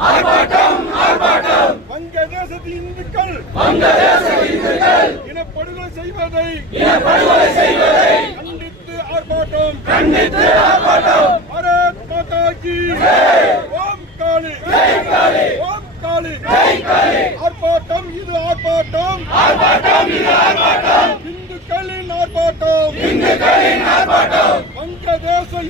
ஆர்ப்பாட்டம் ஆர்ப்பாட்டம். வங்கதேசத்து இந்துக்கள் வங்கதேசத்து இந்துக்கள் இனப்படுகொலை செய்வதை இனப்படுகொலை செய்வதை கண்டித்து ஆர்ப்பாட்டம். கண்டித்து ஆர்ப்பாட்டம். பாரத் மாதா கி ஓம் காளி. ஜெய் காளி. ஓம் காளி. ஜெய் காளி. ஆர்ப்பாட்டம் இது ஆர்ப்பாட்டம். ஆர்ப்பாட்டம் இது ஆர்ப்பாட்டம். இந்துக்களின் ஆர்ப்பாட்டம். இந்துக்களின் ஆர்ப்பாட்டம்.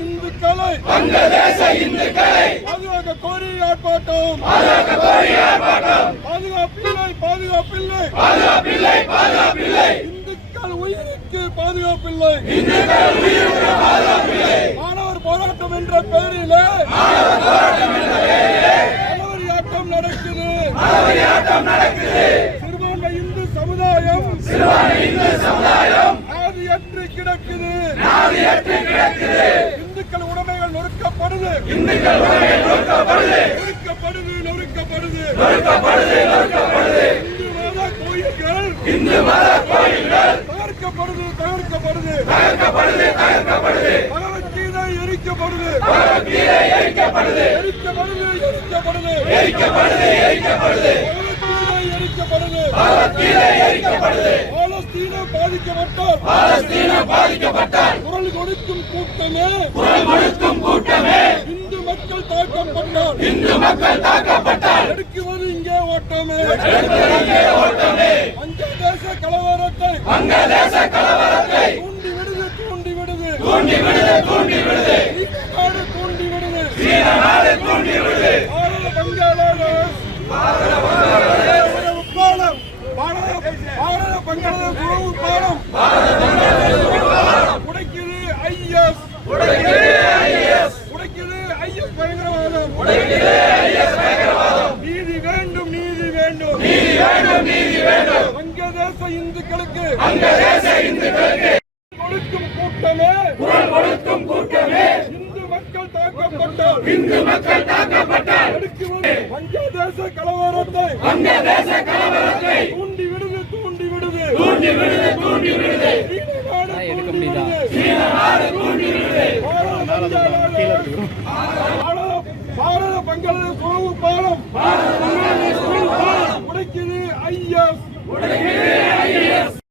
இந்துக்களை வங்கதேச இந்துக்களை. பாதுகாக்க கோரி ஆர்ப்பாட்டம். பாதுகாக்க கோரி ஆர்ப்பாட்டம் பாதுகாப்பில்லை பாதுகாப்பில்லை. பாதுகாப்பில்லை பாதுகாப்பில்லை இந்துக்கள் உயிருக்கு பாதுகாப்பில்லை. இந்துக்கள் உயிருக்கு பாதுகாப்பில்லை மாணவர் போராட்டம் என்ற பெயரிலே. மாணவரியாட்டம் நடக்குது. ஆட்டம் நடக்குது சிறுபான்மை இந்து சமுதாயம். சிறுபான்மை இந்து சமுதாயம். ஆதியற்று கிடக்குது. நாதியற்று கிடக்குது. நொறுக்கப்படுது இந்துக்கள் உரிமை நொறுக்கப்படுது. நொறுக்கப்படுது நொறுக்கப்படுது. நொறுக்கப்படுது நொறுக்கப்படுது இந்து மத கோயில்கள். இந்து மத கோயில்கள். தகர்க்கப்படுது தகர்க்கப்படுது. தகர்க்கப்படுது தகர்க்கப்படுது. பகவத்கீதை எரிக்கப்படுது. பகவத்கீதை எரிக்கப்படுது. எரிக்கப்படுது எரிக்கப்படுது. எரிக்கப்படுது எரிக்கப்படுது. பகவத்கீதை எரிக்கப்படுது. பகவத்கீதை எரிக்கப்படுது. பாலஸ்தீனம் பாதிக்கப்பட்டால். பாலஸ்தீனம் பாதிக்கப்பட்டால் குரல் கொடுக்கும் கூட்டமே குரல் கொடுக்கும் கூட்டமே இந்து மக்கள் தாக்கப்பட்டால் இந்து மக்கள் தாக்கப்பட்டால் எடுக்குவது இங்கே ஓட்டமே. இங்கே ஓட்டமே. வங்கதேச கலவரத்தை. வங்கதேச கலவரத்தை. தூண்டி விடுது தூண்டி விடுது. தூண்டி விடுது தூண்டி விடுது. நாடு தூண்டி விடுது. சீன நாடு தூண்டி விடுது. பாரத பங்களாதேஷ் உறவு பாலம் பாரத பாரத பங்களாதேஷ் உறவு பாலம் உடைக்குது ஐஎஸ். உடைக்குது ஐஎஸ் பயங்கரவாதம். நீதி வேண்டும் நீதி வேண்டும். நீதி வேண்டும் நீதி வேண்டும் வங்கதேச இந்துக்களுக்கு. வங்கதேச இந்துக்களுக்கு கொடுக்கும் கூட்டமே குரல் கொடுக்கும் கூட்டமே. இந்து மக்கள் தாக்கப்பட்டால். இந்து மக்கள் தாக்கப்பட்டால் எடுக்குவது வங்கதேச கலவரத்தை. வங்கதேச கலவரத்தை தூண்டி விடுது தூண்டி விடுது. தூண்டி விடுது தூண்டி விடுது. சீன நாடு தூண்டி விடுது. சீன நாடு தூண்டி விடுது பாரத- பாரத பங்களாதேஷ் உறவு பாலம் உடைக்குது ஐஎஸ்